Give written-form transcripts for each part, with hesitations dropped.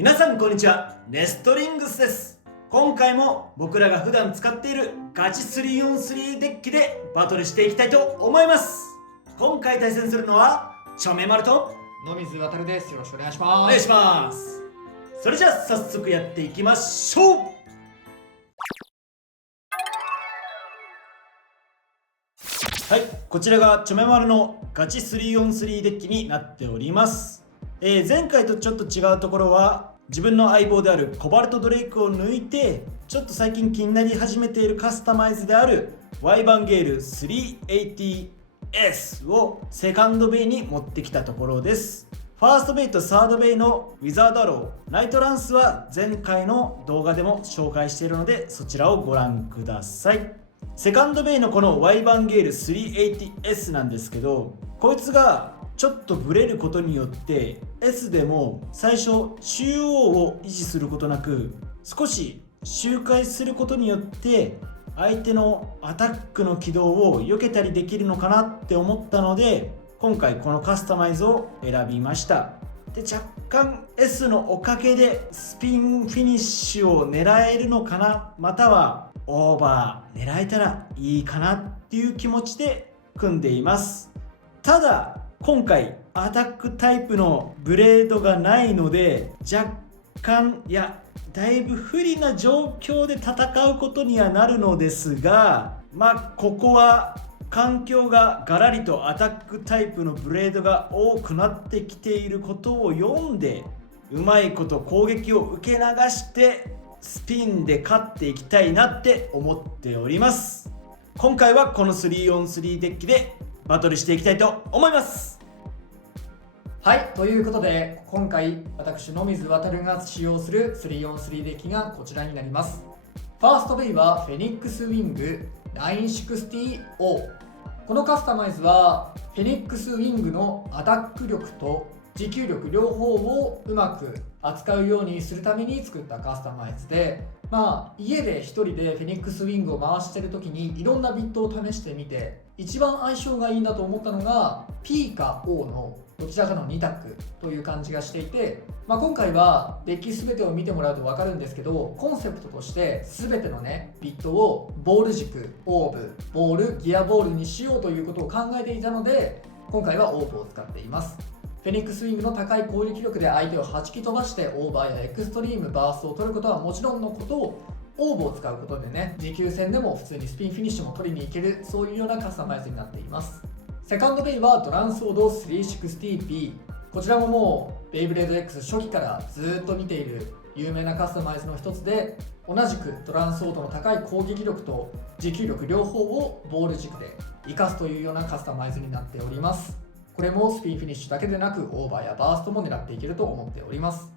皆さんこんにちは、ネストリングスです。今回も僕らが普段使っているガチ 3on3 デッキでバトルしていきたいと思います。今回対戦するのはちょめまると野水航です。よろしくお願いしおます。願いします。それじゃあ早速やっていきましょう。はい、こちらがちょめまるのガチ 3on3 デッキになっております。前回とちょっと違うところは自分の相棒であるコバルトドレイクを抜いてちょっと最近気になり始めているカスタマイズであるワイバンゲール 380S をセカンドベイに持ってきたところです。ファーストベイとサードベイのウィザードアロー、ナイトランスは前回の動画でも紹介しているのでそちらをご覧ください。セカンドベイのこのワイバンゲール 380S なんですけど、こいつがちょっとブレることによって S でも最初中央を維持することなく少し周回することによって相手のアタックの軌道を避けたりできるのかなって思ったので今回このカスタマイズを選びました。で、若干 S のおかげでスピンフィニッシュを狙えるのかな、またはオーバー狙えたらいいかなっていう気持ちで組んでいます。ただ今回アタックタイプのブレードがないので若干だいぶ不利な状況で戦うことにはなるのですが、ここは環境がガラリとアタックタイプのブレードが多くなってきていることを読んでうまいこと攻撃を受け流してスピンで勝っていきたいなって思っております。今回はこの 3on3 デッキでバトルしていきたいと思います。はい、ということで今回私野水航が使用する 3on3 デッキがこちらになります。ファーストベイはフェニックスウィング 960O。 このカスタマイズはフェニックスウィングのアタック力と持久力両方をうまく扱うようにするために作ったカスタマイズで、家で一人でフェニックスウィングを回してる時にいろんなビットを試してみて一番相性がいいなと思ったのが P か O のどちらかの2択という感じがしていて、今回はデッキ全てを見てもらうと分かるんですけど、コンセプトとして全てのねビットをボール軸、オーブ、ボール、ギアボールにしようということを考えていたので今回はオーブを使っています。フェニックスウィングの高い攻撃力で相手を弾き飛ばしてオーバーやエクストリームバーストを取ることはもちろんのことをオーブを使うことでね持久戦でも普通にスピンフィニッシュも取りに行ける、そういうようなカスタマイズになっています。セカンドベイはドランソード 360B。 こちらももうベイブレード X 初期からずっと見ている有名なカスタマイズの一つで、同じくドランソードの高い攻撃力と持久力両方をボール軸で生かすというようなカスタマイズになっております。これもスピンフィニッシュだけでなくオーバーやバーストも狙っていけると思っております。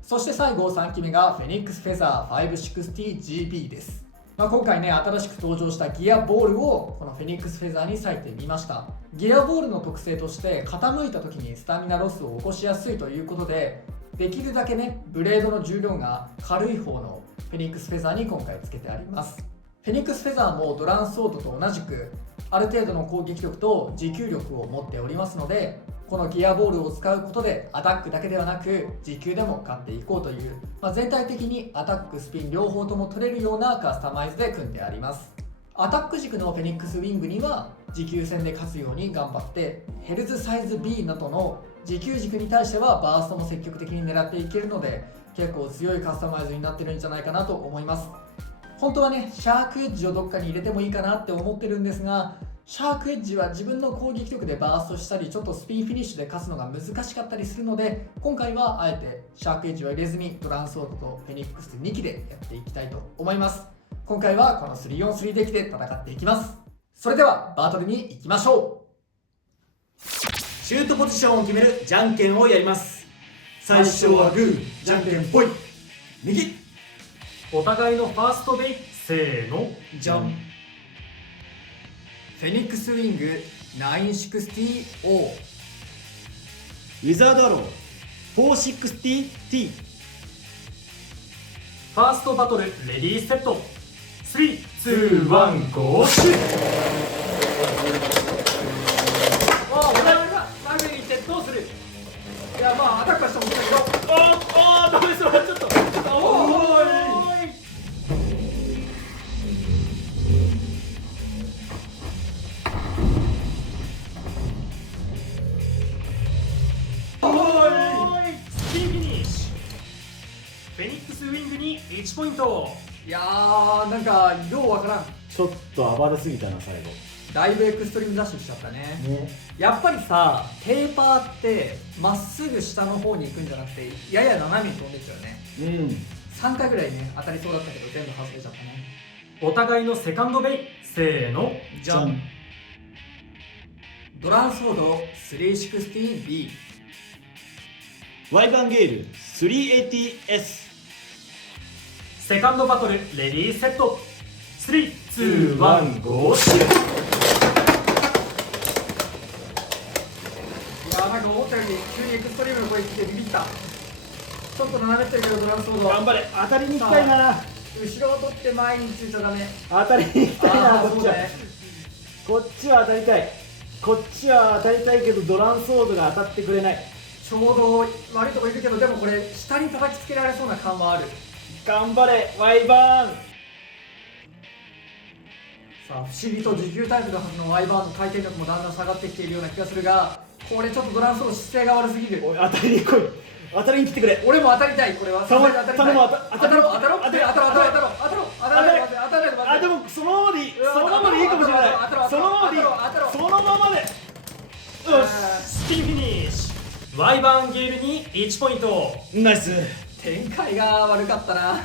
そして最後3機目がフェニックスフェザー 560GB です。今回ね新しく登場したギアボールをこのフェニックスフェザーに割いてみました。ギアボールの特性として傾いた時にスタミナロスを起こしやすいということで、できるだけねブレードの重量が軽い方のフェニックスフェザーに今回つけてあります。フェニックスフェザーもドランソードと同じくある程度の攻撃力と持久力を持っておりますので、このギアボールを使うことでアタックだけではなく持久でも勝っていこうという、全体的にアタックスピン両方とも取れるようなカスタマイズで組んであります。アタック軸のフェニックスウィングには持久戦で勝つように頑張ってヘルズサイズ B などの持久軸に対してはバーストも積極的に狙っていけるので結構強いカスタマイズになってるんじゃないかなと思います。本当はねシャークエッジをどっかに入れてもいいかなって思ってるんですが、シャークエッジは自分の攻撃力でバーストしたりちょっとスピンフィニッシュで勝つのが難しかったりするので、今回はあえてシャークエッジは入れずにドランソードとフェニックス2機でやっていきたいと思います。今回はこの 3on3 デッキで戦っていきます。それではバトルに行きましょシュートポジションを決めるじゃんけんをやります。最初はグー、じゃんけんぽい。右。お互いのファーストベイ、せーの、じゃん。フェニックスウィング 960O。 ウィザードアロー 460T。 ファーストバトルレディーセット、3、2、1、ゴーシュー。お前が前に行ってどうする。いやアタックはしてもいいけど、ダメウィングに1ポイント。いやーなんかようわからん。ちょっと暴れすぎたな最後だいぶエクストリームダッシュしちゃったね。ね。やっぱりさテーパーってまっすぐ下の方に行くんじゃなくてやや斜めに飛んでっちゃうね。3回ぐらいね当たりそうだったけど全部外れちゃったね。お互いのセカンドベイ、せーの。じゃん。ドランソード 360B。 ワイバンゲール 380S。 セカンドバトルレディーセット。3、2、1、ゴーシュー。いやーなんか思ったより急にエクストリームの声聞いてビビった。ちょっと斜めってるけどドランソード頑張れ、当たりに行きたいな。後ろを取って前についちゃダメ。当たりに行きたいな。こっちは、そうね。こっちは当たりたい。こっちは当たりたいけどドランソードが当たってくれない。ちょうど悪いとこいるけどでもこれ下に叩きつけられそうな感はある。頑張れワイバーン。さあ不思議と持久タイプのはずのワイバーンの回転力もだんだん下がってきているような気がするが、これちょっとドランソード姿勢が悪すぎる。おい当たりに来い。当たりに来てくれ。俺も当たりたい。これは頼む当たりたい。頼む当たろう当たろう当たる当たろう当たろう当たろう当たろう当たらないで当たらないであ、でもそのままでいい。そのままでいいかもしれない。そのままでいい。そのままで。よスピンフィニッシュ。ワイバーンゲールに1ポイント。し。ナイス。展開が悪かったな。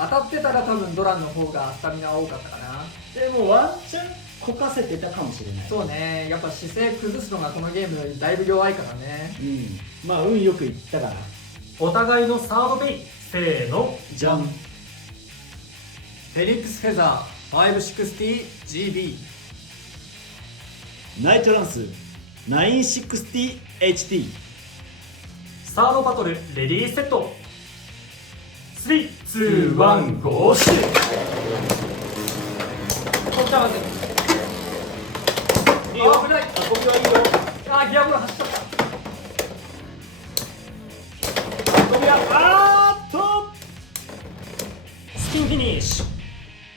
当たってたら多分ドランの方がスタミナは多かったかな。でもワンチャンこかせてたかもしれない。そうね、やっぱ姿勢崩すのがこのゲームよりだいぶ弱いからね。まあ運よくいったかな。お互いのサードベイ、せーの。じゃん。フェニックスフェザー 560GB。 ナイトランス 960HT。 サードバトルレディーセット。3、2、1、ゴーシュー。こっちはまずいいよ。危ない。運びはいいよ。ギアボール走っちゃった。運びはスピンフィニッシュ。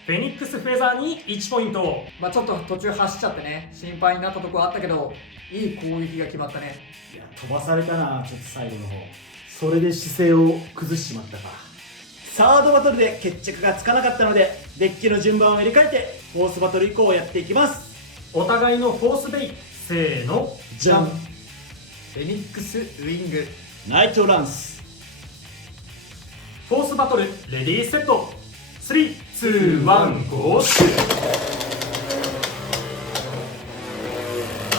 フェニックスフェザーに1ポイント。まあちょっと途中走っちゃってね心配になったところあったけどいい攻撃が決まったね。いや飛ばされたな、ちょっと最後の方。それで姿勢を崩してしまったか。サードバトルで決着がつかなかったのでデッキの順番を入れ替えてフォースバトル以降をやっていきます。お互いのフォースベイ、せーの。じゃん。フェニックスウィング。ナイトランス。フォースバトルレディーセット。3、2、1、ゴーシュー。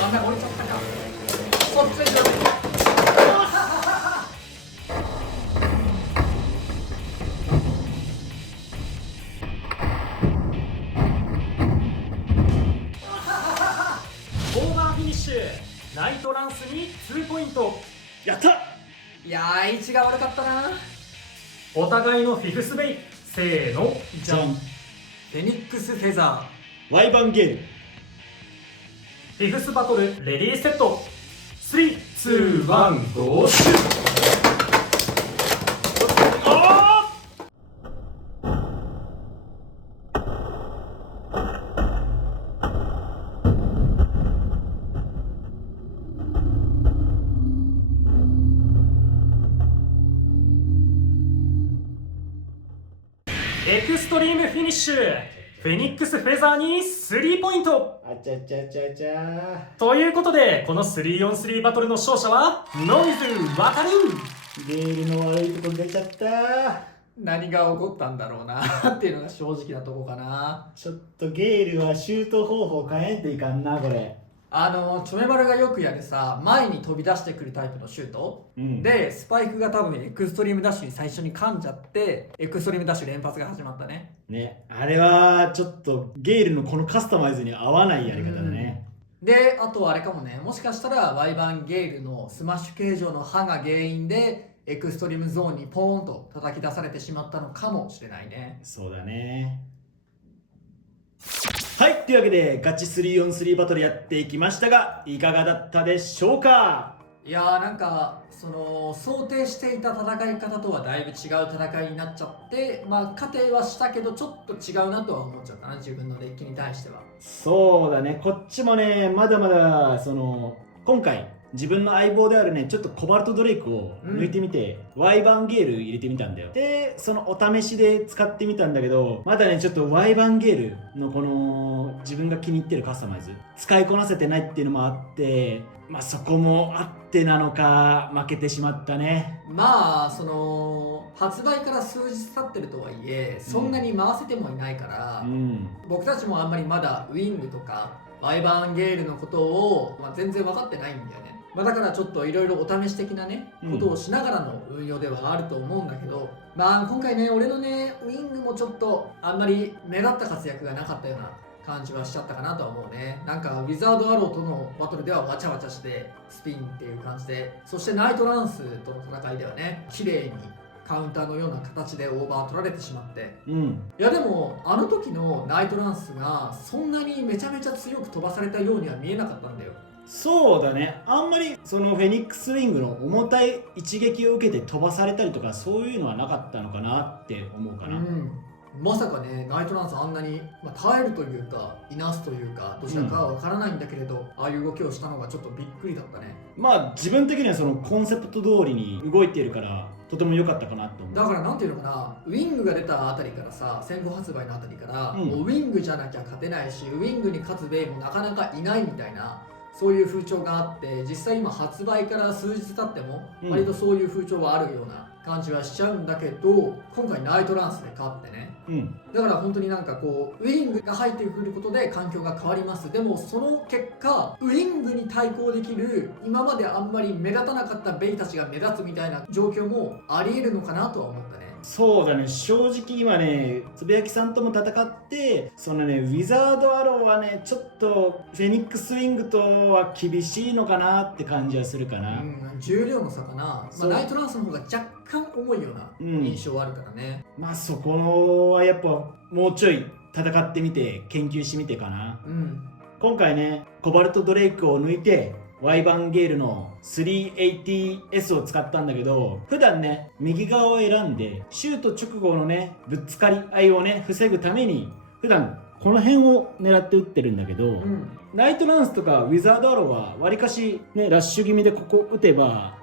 ダメ折れちゃったか。そっちにオーバーフィニッシュ。ナイトランスに2ポイント。やった。いやー位置が悪かったな。お互いのフィフスベイ、せーの。じゃん。フェニックスフェザワイバンゲール。フィフスバトルレディーセット。3、2、1、ゴーシュー。エクストリームフィニッシュ。フェニックスフェザーに3ポイント。あちゃちゃちゃちゃ。ということでこの 3on3 バトルの勝者はノミズワタリン。ゲールの悪いとこ出ちゃった。ー。何が起こったんだろうなっていうのが正直なとこかな。ちょっとゲールはシュート方法変えんといかんなこれ。チョメバルがよくやるさ前に飛び出してくるタイプのシュート、でスパイクが多分エクストリームダッシュに最初に噛んじゃってエクストリームダッシュ連発が始まったね。ね、あれはちょっとゲールのこのカスタマイズに合わないやり方だね。であとはあれかもね、もしかしたらワイバンゲールのスマッシュ形状の刃が原因でエクストリームゾーンにポーンと叩き出されてしまったのかもしれないね。そうだね。はい、というわけでガチ 3on3 バトルやっていきましたがいかがだったでしょうか。いやーなんか想定していた戦い方とはだいぶ違う戦いになっちゃって、まあ勝てはしたけどちょっと違うなとは思っちゃったな、自分のデッキに対しては。そうだね、こっちもねまだまだ今回自分の相棒であるねちょっとコバルトドレイクを抜いてみて、ワイバンゲール入れてみたんだよ。でそのお試しで使ってみたんだけど、まだねちょっとワイバンゲールのこの自分が気に入ってるカスタマイズ使いこなせてないっていうのもあって、まあそこもあってなのか負けてしまったね。まあその発売から数日経ってるとはいえそんなに回せてもいないから、僕たちもあんまりまだウィングとかワイバーンゲールのことを、全然分かってないんだよね。だからちょっといろいろお試し的なねことをしながらの運用ではあると思うんだけど、今回ね俺のねウィングもちょっとあんまり目立った活躍がなかったような感じはしちゃったかなとは思うね。なんかウィザードアローとのバトルではわちゃわちゃしてスピンっていう感じで、そしてナイトランスとの戦いではね綺麗にカウンターのような形でオーバー取られてしまって、いやでもあの時のナイトランスがそんなにめちゃめちゃ強く飛ばされたようには見えなかったんだよ。そうだね、あんまりそのフェニックスウィングの重たい一撃を受けて飛ばされたりとかそういうのはなかったのかなって思うかな。まさかねナイトランスあんなに、耐えるというかいなすというかどちらかは分からないんだけれど、ああいう動きをしたのがちょっとびっくりだったね。自分的にはそのコンセプト通りに動いているからとても良かったかなと思う。だからなんていうのかな、ウィングが出たあたりからさ、先行発売のあたりから、もうウィングじゃなきゃ勝てないしウィングに勝つベイもなかなかいないみたいな、そういう風潮があって、実際今発売から数日経っても割とそういう風潮はあるような感じはしちゃうんだけど、今回ナイトランスで勝ってね、だから本当になんかこうウィングが入ってくることで環境が変わります。でもその結果ウィングに対抗できる今まであんまり目立たなかったベイたちが目立つみたいな状況もありえるのかなとは思ったね。そうだね、正直今ねつぶやきさんとも戦ってそのねウィザードアローはねちょっとフェニックスウィングとは厳しいのかなって感じはするかな。重量の差かな、ナイトランスの方が若干重いような印象はあるからね。そこのはやっぱもうちょい戦ってみて研究してみてかな。今回ねコバルトドレイクを抜いてワイバンゲールの 380S を使ったんだけど、普段ね右側を選んでシュート直後のねぶつかり合いをね防ぐために普段この辺を狙って打ってるんだけど、ナイトランスとかウィザードアローはわりかしねラッシュ気味でここ打てば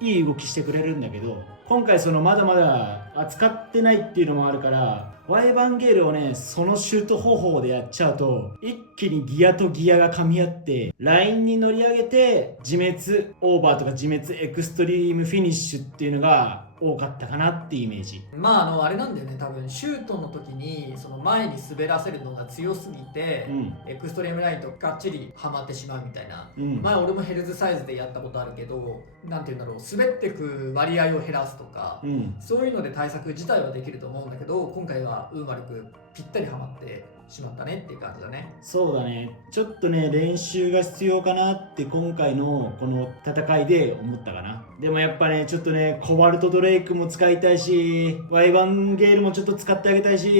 いい動きしてくれるんだけど、今回そのまだまだ扱ってないっていうのもあるからワイバンゲールをねそのシュート方法でやっちゃうと一気にギアとギアが噛み合ってラインに乗り上げて自滅オーバーとか自滅エクストリームフィニッシュっていうのが多かったかなっていうイメージ。あれなんだよね、多分シュートの時にその前に滑らせるのが強すぎて、エクストリームラインとがっちりはまってしまうみたいな、前俺もヘルズサイズでやったことあるけど、なんていうんだろう、滑ってく割合を減らすとか、そういうので対策自体はできると思うんだけど、今回は運悪くぴったりはまってしまったねっていう感じだね。そうだね、ちょっとね練習が必要かなって今回のこの戦いで思ったかな。でもやっぱねちょっとねコバルトドレイクも使いたいしワイバンゲールもちょっと使ってあげたいしウ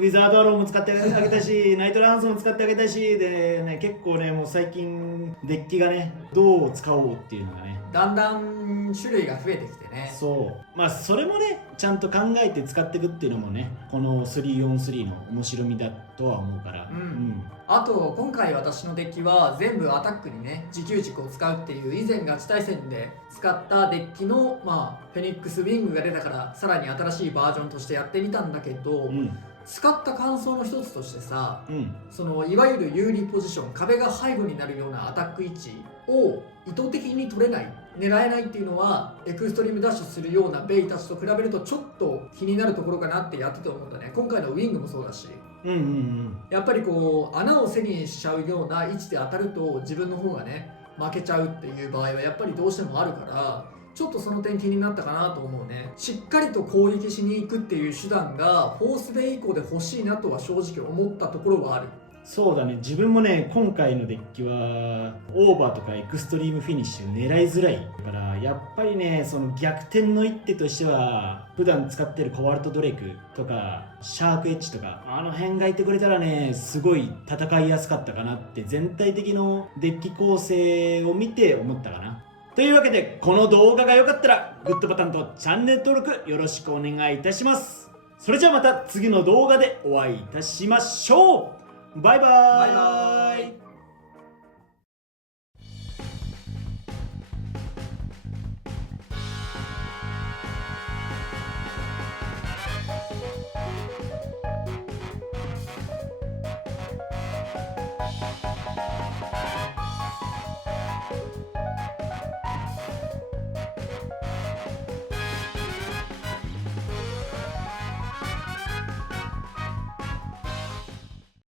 ィザードアローも使ってあげたいしナイトランスも使ってあげたいしでね、結構ねもう最近デッキがねどう使おうっていうのがねだんだん種類が増えてきてね。そうそれもねちゃんと考えて使っていくっていうのもねこの 3on3 の面白みだとは思うから、あと今回私のデッキは全部アタックにね持久軸を使うっていう以前ガチ対戦で使ったデッキのフェニックスウィングが出たからさらに新しいバージョンとしてやってみたんだけど、使った感想の一つとしてさ、そのいわゆる有利ポジション、壁が背後になるようなアタック位置を意図的に取れない、狙えないっていうのはエクストリームダッシュするようなベイたちと比べるとちょっと気になるところかなってやってて思ったね。今回のウィングもそうだし、やっぱりこう穴を背にしちゃうような位置で当たると自分の方がね負けちゃうっていう場合はやっぱりどうしてもあるから、ちょっとその点気になったかなと思うね。しっかりと攻撃しに行くっていう手段がフォースデー以降で欲しいなとは正直思ったところはある。そうだね、自分もね今回のデッキはオーバーとかエクストリームフィニッシュ狙いづらいからやっぱりねその逆転の一手としては普段使ってるコバルトドレイクとかシャークエッジとかあの辺がいてくれたらねすごい戦いやすかったかなって全体的のデッキ構成を見て思ったかな。というわけでこの動画が良かったらグッドボタンとチャンネル登録よろしくお願いいたします。それじゃあまた次の動画でお会いいたしましょう。バイバーイ。